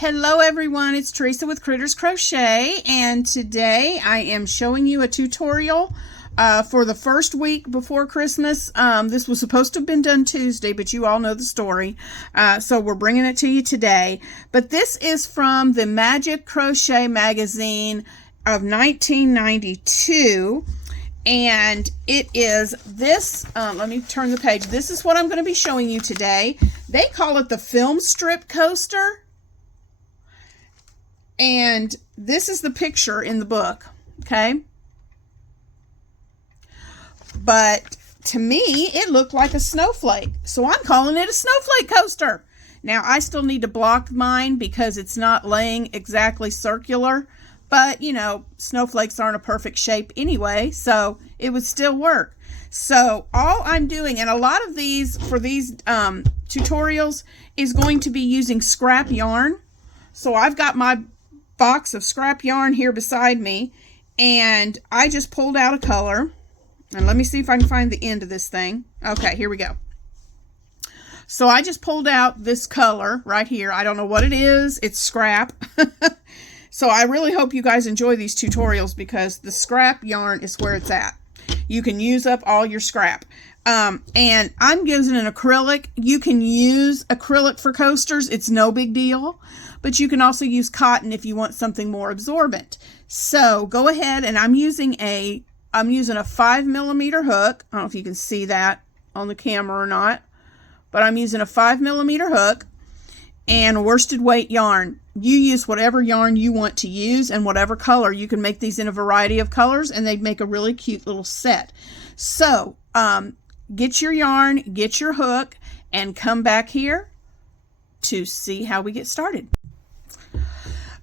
Hello everyone, it's Teresa with Critters Crochet, and today I am showing you a tutorial for the first week before Christmas. This was supposed to have been done Tuesday, but you all know the story, so we're bringing it to you today. But this is from the Magic Crochet magazine of 1992, and it is this, let me turn the page. This is what I'm going to be showing you today. They call it the film strip coaster. And this is the picture in the book, okay? But to me, it looked like a snowflake. So I'm calling it a snowflake coaster. Now, I still need to block mine because it's not laying exactly circular. But, you know, snowflakes aren't a perfect shape anyway, so it would still work. So all I'm doing, and a lot of these, for these tutorials, is going to be using scrap yarn. So I've got my box of scrap yarn here beside me, and I just pulled out a color, and let me see if I can find the end of this thing. Okay, here we go. So I just pulled out this color right here. I don't know what it is. It's scrap. So I really hope you guys enjoy these tutorials because the scrap yarn is where it's at. You can use up all your scrap. And I'm using an acrylic. You can use acrylic for coasters. It's no big deal. But you can also use cotton if you want something more absorbent. So go ahead, and I'm using a 5mm hook. I don't know if you can see that on the camera or not, but I'm using a 5mm hook and worsted weight yarn. You use whatever yarn you want to use and whatever color. You can make these in a variety of colors, and they'd make a really cute little set. So get your yarn, get your hook, and come back here to see how we get started.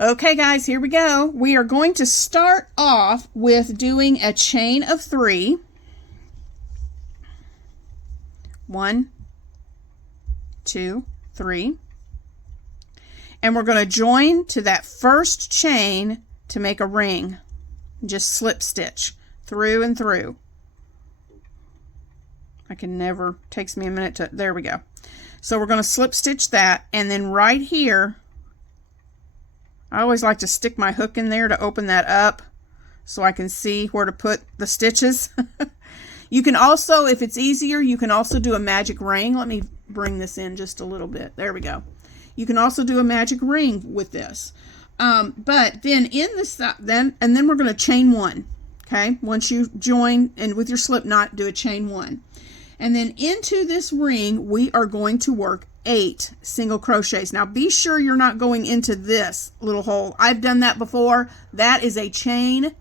Okay guys, here we go. We are going to start off with doing a chain of 3. 1, 2, 3. And we're going to join to that first chain to make a ring. Just slip stitch through and through. Takes me a minute to, there we go. So we're going to slip stitch that, and then right here, I always like to stick my hook in there to open that up so I can see where to put the stitches. You can also, if it's easier, you can also do a magic ring. Let me bring this in just a little bit. There we go. You can also do a magic ring with this. But then in this, then we're going to chain 1. Okay, once you join and with your slip knot, do a chain 1. And then into this ring, we are going to work 8 single crochets. Now be sure you're not going into this little hole. I've done that before. That is a chain.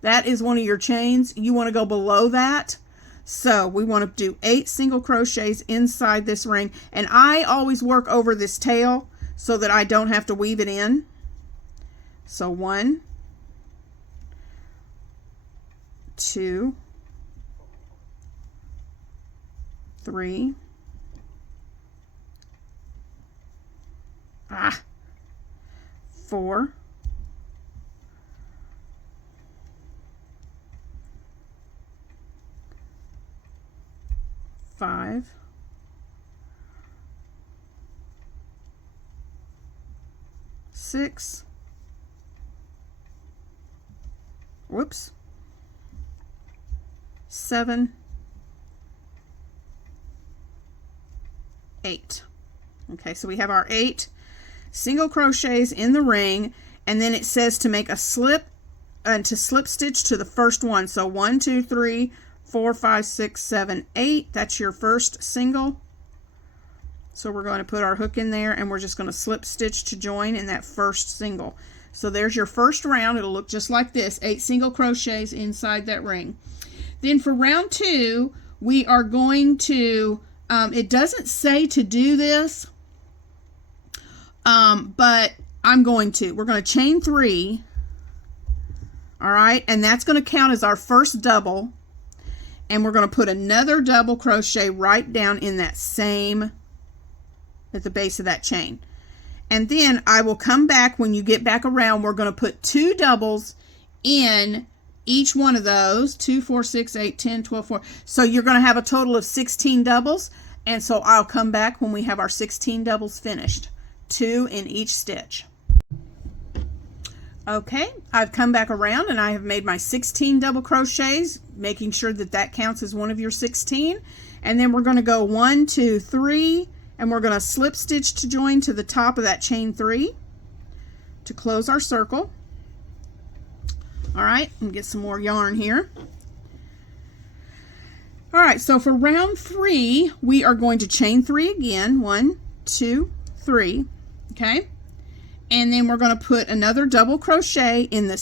That is one of your chains. You want to go below that. So we want to do 8 single crochets inside this ring. And I always work over this tail so that I don't have to weave it in. So 1, 2, 3, 4, 5, 6, whoops, 7, 8. Okay, so we have our 8 single crochets in the ring, and then it says to make a slip and to slip stitch to the first one. So 1, 2, 3, 4, 5, 6, 7, 8. That's your first single. So we're going to put our hook in there, and we're just going to slip stitch to join in that first single. So there's your first round. It'll look just like this, 8 single crochets inside that ring. Then for round 2, we are going to, it doesn't say to do this, but I'm going to. We're going to chain 3, all right, and that's going to count as our first double, and we're going to put another double crochet right down in that same, at the base of that chain. And then I will come back when you get back around. We're going to put 2 doubles in each one of those, 2, 4, 6, 8, 10, 12, 4. So you're going to have a total of 16 doubles, and so I'll come back when we have our 16 doubles finished. 2 in each stitch. Okay, I've come back around and I have made my 16 double crochets, making sure that that counts as one of your 16. And then we're going to go 1, 2, 3, and we're going to slip stitch to join to the top of that chain 3 to close our circle. All right, and get some more yarn here. All right, so for round 3, we are going to chain 3 again. 1, 2, 3, okay? And then we're going to put another double crochet in the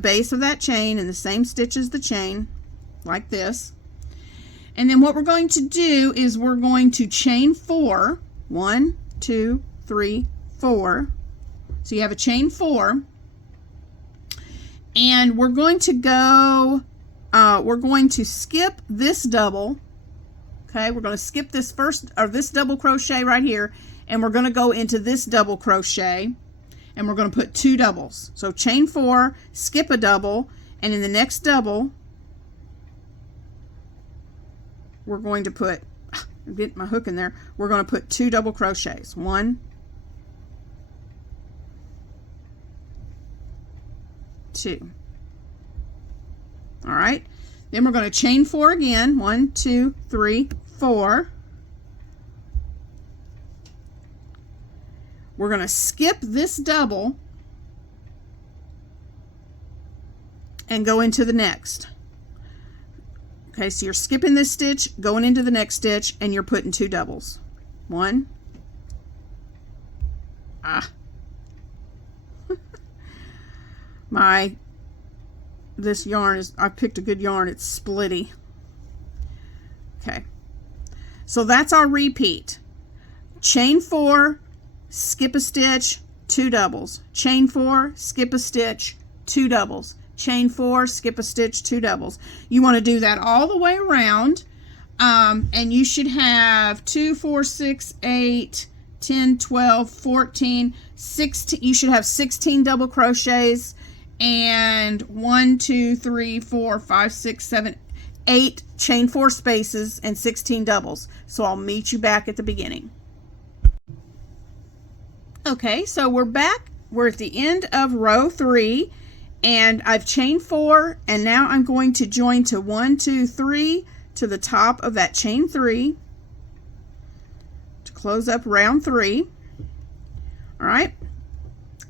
base of that chain, in the same stitch as the chain, like this. And then what we're going to do is we're going to chain 4. 1, 2, 3, 4. So you have a chain 4. And we're going to go, we're going to skip this double. Okay, we're going to skip this this double crochet right here. And we're going to go into this double crochet and we're going to put 2 doubles. So chain 4, skip a double, and in the next double we're going to put, I'm getting my hook in there, we're going to put 2 double crochets. 1, 2. All right, then we're going to chain 4 again. 1, 2, 3, 4. We're going to skip this double and go into the next. Okay, so you're skipping this stitch, going into the next stitch, and you're putting 2 doubles. 1. This yarn is, I picked a good yarn, it's splitty. Okay, so that's our repeat. Chain 4, skip a stitch, 2 doubles. Chain 4, skip a stitch, 2 doubles. Chain 4, skip a stitch, 2 doubles. You want to do that all the way around, and you should have 2, 4, 6, 8, 10, 12, 14, 16. You should have 16 double crochets and 1, 2, 3, 4, 5, 6, 7, 8 chain 4 spaces and 16 doubles. So I'll meet you back at the beginning. Okay, so we're back. We're at the end of row 3, and I've chained 4, and now I'm going to join to 1, 2, 3 to the top of that chain 3 to close up round 3. All right,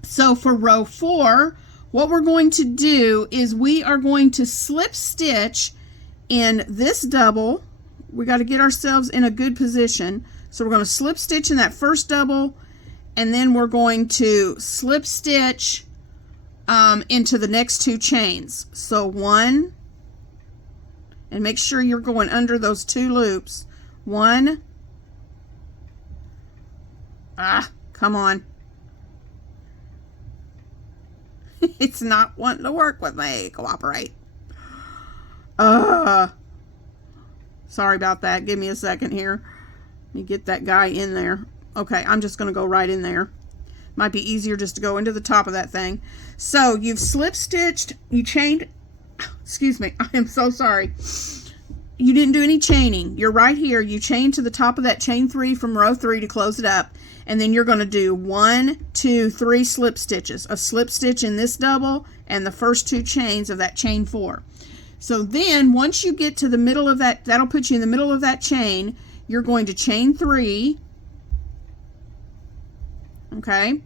so for row 4, what we're going to do is we are going to slip stitch in this double. We got to get ourselves in a good position, so we're going to slip stitch in that first double, and then we're going to slip stitch into the next 2 chains. So 1, and make sure you're going under those 2 loops. 1, come on. It's not wanting to work with me. Cooperate. Sorry about that. Give me a second here. Let me get that guy in there. Okay, I'm just going to go right in there. Might be easier just to go into the top of that thing. So you've slip stitched, you chained, excuse me, I am so sorry. You didn't do any chaining. You're right here. You chained to the top of that chain 3 from row 3 to close it up. And then you're going to do 1, 2, 3 slip stitches. A slip stitch in this double and the first 2 chains of that chain 4. So then once you get to the middle of that, that'll put you in the middle of that chain. You're going to chain 3. Okay.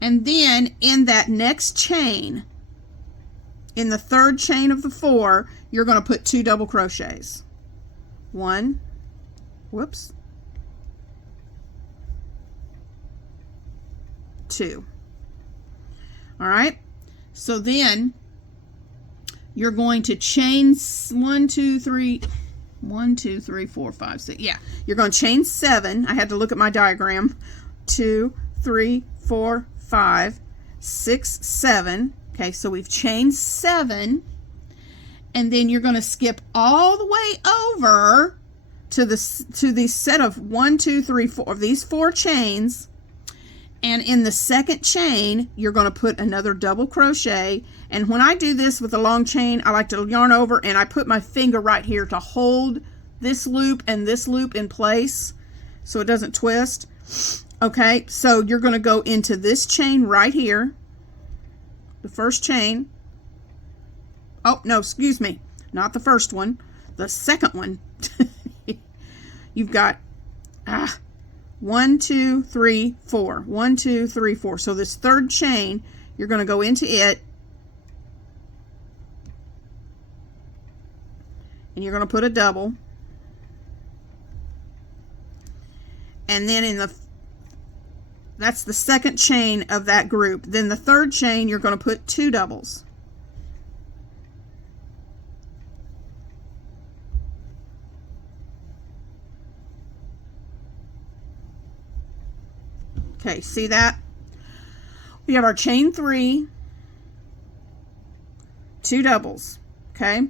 And then in that next chain, in the 3rd chain of the 4, you're going to put 2 double crochets. 1, whoops, 2. All right. So then you're going to chain 1, 2, 3, 4, 5, 6. Yeah, you're going to chain 7. I had to look at my diagram. 2, 3, 4, 5, 6, 7. Okay, so we've chained 7, and then you're going to skip all the way over to the set of 1, 2, 3, 4 of these 4 chains, and in the 2nd chain you're going to put another double crochet. And when I do this with a long chain, I like to yarn over and I put my finger right here to hold this loop and this loop in place so it doesn't twist. Okay, so you're going to go into this chain right here, the first chain. Oh, no, excuse me, not the first one, the second one. You've got 1, 2, 3, 4. 1, 2, 3, 4. So this third chain, you're going to go into it, and you're going to put a double, and then that's the second chain of that group. Then the third chain, you're going to put 2 doubles. Okay, see that? We have our chain 3, 2 doubles, okay?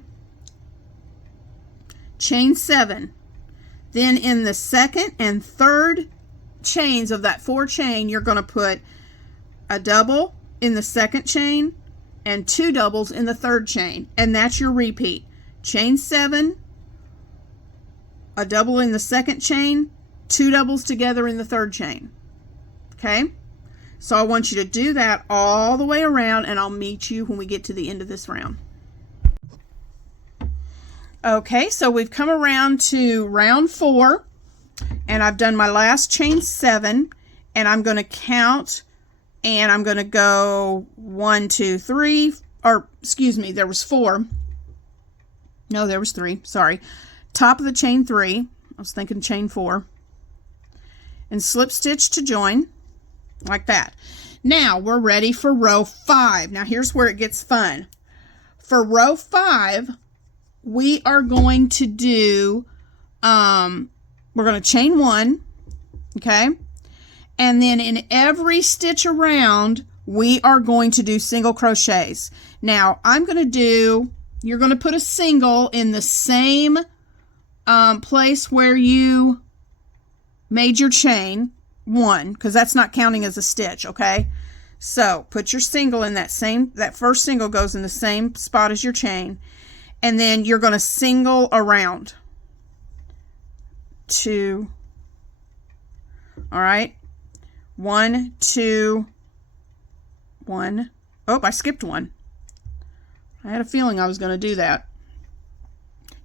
Chain 7. Then in the second and third chains of that 4 chain, you're going to put a double in the second chain and 2 doubles in the third chain, and that's your repeat. Chain 7, a double in the second chain, 2 doubles together in the third chain. Okay, so I want you to do that all the way around, and I'll meet you when we get to the end of this round. Okay, so we've come around to round 4, and I've done my last chain 7, and I'm going to count, and I'm going to go 1, 2, 3, or excuse me, there was 4. No, there was 3, sorry. Top of the chain 3, I was thinking chain 4, and slip stitch to join. Like that. Now we're ready for row 5. Now here's where it gets fun. For row 5, we are going to do, we're going to chain 1, okay? And then in every stitch around, we are going to do single crochets. Now I'm going to do, you're going to put a single in the same place where you made your chain 1, because that's not counting as a stitch, okay? So put your single in that first single goes in the same spot as your chain, and then you're going to single around 2. All right, 1, 2, 1. Oh, I skipped 1. I had a feeling I was going to do that.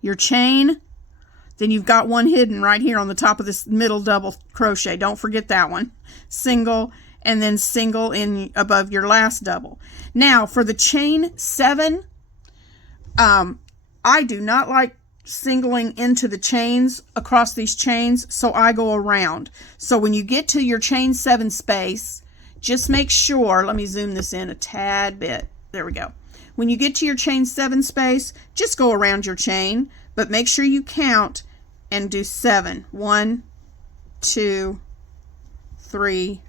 Your chain. Then you've got 1 hidden right here on the top of this middle double crochet. Don't forget that one. Single, and then single in above your last double. Now for the chain 7, I do not like singling into the chains across these chains, so I go around. So when you get to your chain 7 space, just make sure, let me zoom this in a tad bit. There we go. When you get to your chain 7 space, just go around your chain, but make sure you count and do 7. 1, 2, 3,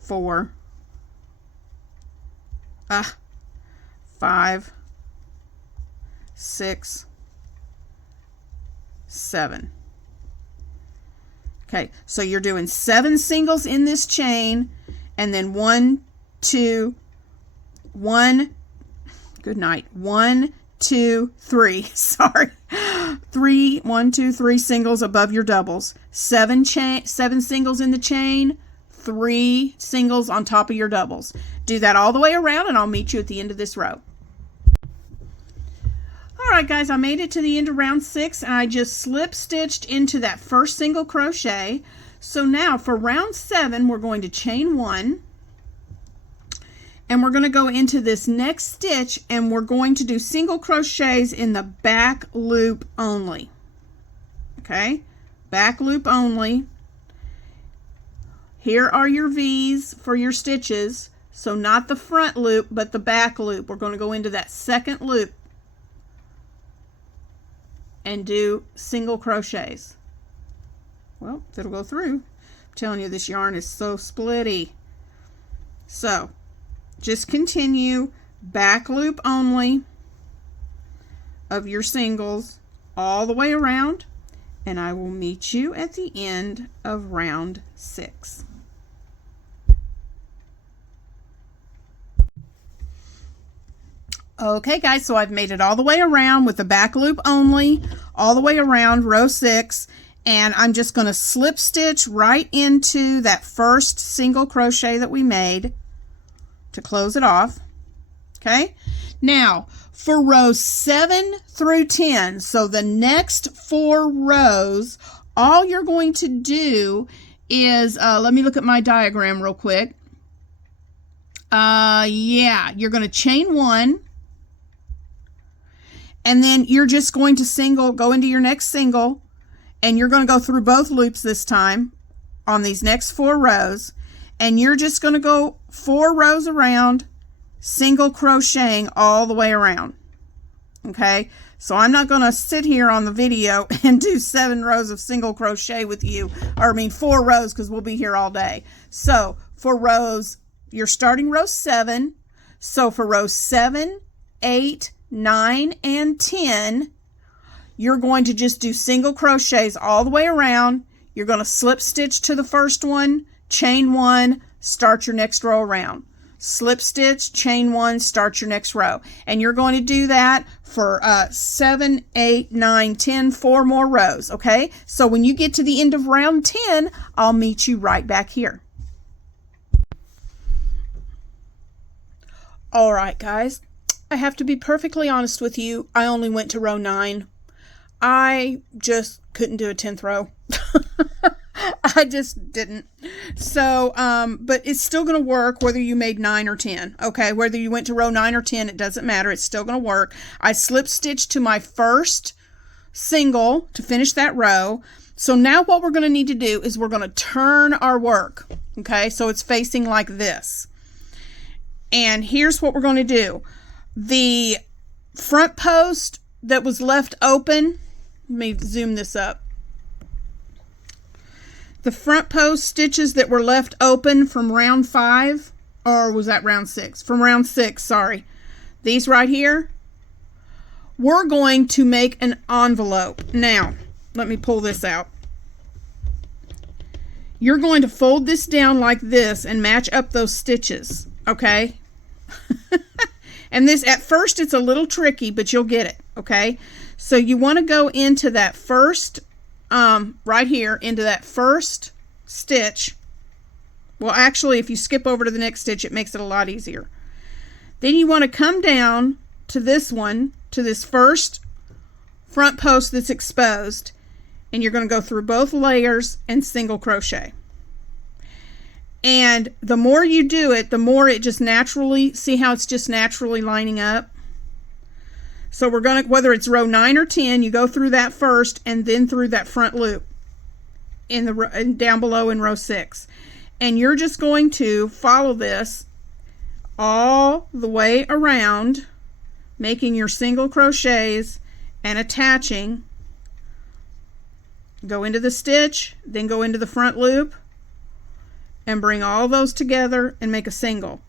4, 5, 6, 7. Okay, so you're doing 7 singles in this chain, and then 1, 2, 1, good night, 1, 2, 3, sorry, 3, 1, 2, 3 singles above your doubles, 7 singles in the chain, 3 singles on top of your doubles. Do that all the way around, and I'll meet you at the end of this row. All right, guys, I made it to the end of round 6, and I just slip stitched into that first single crochet. So now for round 7, we're going to chain 1. And we're going to go into this next stitch, and we're going to do single crochets in the back loop only. Okay, back loop only. Here are your V's for your stitches. So not the front loop, but the back loop. We're going to go into that second loop and do single crochets. Well, if it'll go through. I'm telling you, this yarn is so splitty. So just continue back loop only of your singles all the way around, and I will meet you at the end of round 6. Okay, guys, so I've made it all the way around with the back loop only, all the way around row 6, And I'm just going to slip stitch right into that first single crochet that we made to close it off. Okay. Now for rows 7 through 10, so the next 4 rows, all you're going to do is, let me look at my diagram real quick. Yeah, you're going to chain 1, and then you're just going to go into your next single, and you're going to go through both loops this time on these next 4 rows, and you're just going to go 4 rows around, single crocheting all the way around. Okay, so I'm not going to sit here on the video and do 7 rows of single crochet with you, or I mean 4 rows, because we'll be here all day. So for rows, you're starting row 7. So for rows 7, 8, 9, and 10, you're going to just do single crochets all the way around. You're going to slip stitch to the first one, chain 1, start your next row around. Slip stitch, chain 1, start your next row. And you're going to do that for 7, 8, 9, 10, 4 more rows, okay? So when you get to the end of round 10, I'll meet you right back here. All right, guys, I have to be perfectly honest with you. I only went to row 9. I just couldn't do a 10th row. I just didn't. So, but it's still going to work whether you made 9 or 10. Okay, whether you went to row 9 or 10, it doesn't matter. It's still going to work. I slip stitched to my first single to finish that row. So now what we're going to need to do is we're going to turn our work. Okay, so it's facing like this. And here's what we're going to do. The front post that was left open, let me zoom this up. The front post stitches that were left open from round 5, or was that round 6? From round 6, sorry. These right here, we're going to make an envelope. Now, let me pull this out. You're going to fold this down like this and match up those stitches, okay? And this, at first, it's a little tricky, but you'll get it, okay? So you want to go into that first right here, into that first stitch. Well, actually, if you skip over to the next stitch, it makes it a lot easier. Then you want to come down to this one, to this first front post that's exposed, and you're going to go through both layers and single crochet. And the more you do it, the more it just naturally, see how it's just naturally lining up? So we're going to, whether it's row 9 or 10, you go through that first and then through that front loop in the down below in row 6. And you're just going to follow this all the way around, making your single crochets and attaching. Go into the stitch, then go into the front loop and bring all those together and make a single.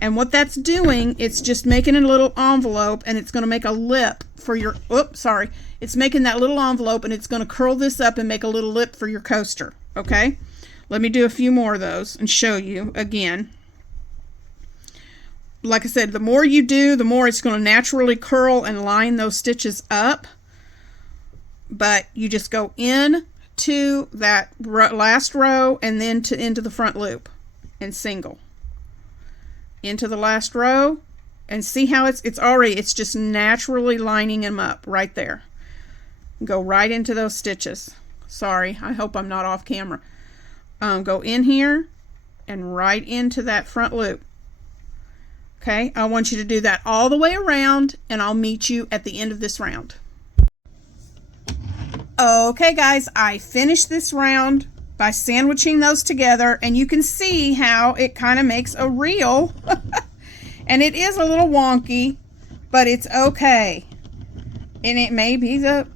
And what that's doing, it's just making a little envelope, and it's going to make a lip for your, oops, sorry. It's making that little envelope, and it's going to curl this up and make a little lip for your coaster, okay? Let me do a few more of those and show you again. Like I said, the more you do, the more it's going to naturally curl and line those stitches up. But you just go in to that last row and then into the front loop and single. Into the last row, and see how it's just naturally lining them up right there. Go right into those stitches. Sorry, I hope I'm not off camera. Go in here and right into that front loop. Okay, I want you to do that all the way around, and I'll meet you at the end of this round. Okay guys, I finished this round by sandwiching those together, and you can see how it kind of makes a reel. And it is a little wonky, but it's okay. And it may be the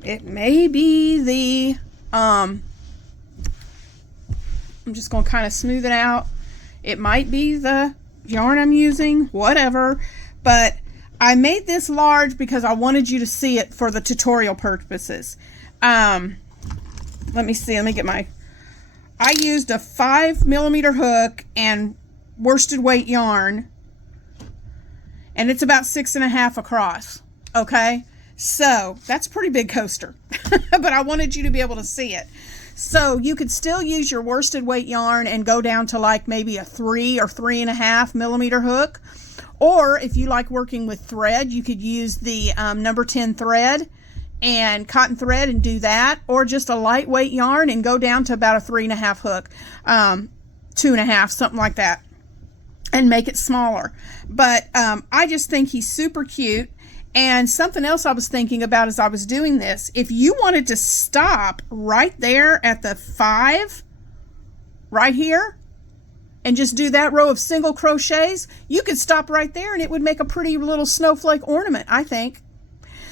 I'm just going to kind of smooth it out. It might be the yarn I'm using, whatever, but I made this large because I wanted you to see it for the tutorial purposes. Let me see, let me get my, I used a 5mm hook and worsted weight yarn, and it's about 6.5 across. Okay, So that's a pretty big coaster, but I wanted you to be able to see it. So you could still use your worsted weight yarn and go down to like maybe a 3 or 3.5 millimeter hook. Or if you like working with thread, you could use the number 10 thread and cotton thread and do that. Or just a lightweight yarn and go down to about a 3.5 hook, 2.5, something like that, and make it smaller. But I just think he's super cute. And something else I was thinking about as I was doing this, if you wanted to stop right there at the 5, right here, and just do that row of single crochets, you could stop right there and it would make a pretty little snowflake ornament, I think.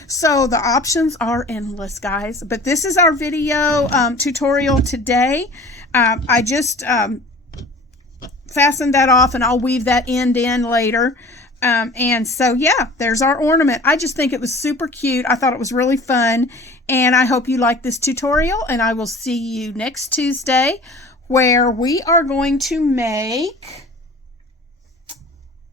So the options are endless, guys. But this is our video tutorial today. I just fastened that off and I'll weave that end in later. And so, yeah, there's our ornament. I just think it was super cute. I thought it was really fun. And I hope you like this tutorial. And I will see you next Tuesday, where we are going to make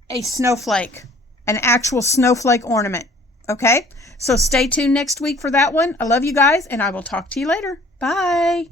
a snowflake, an actual snowflake ornament. Okay? So stay tuned next week for that one. I love you guys, and I will talk to you later. Bye.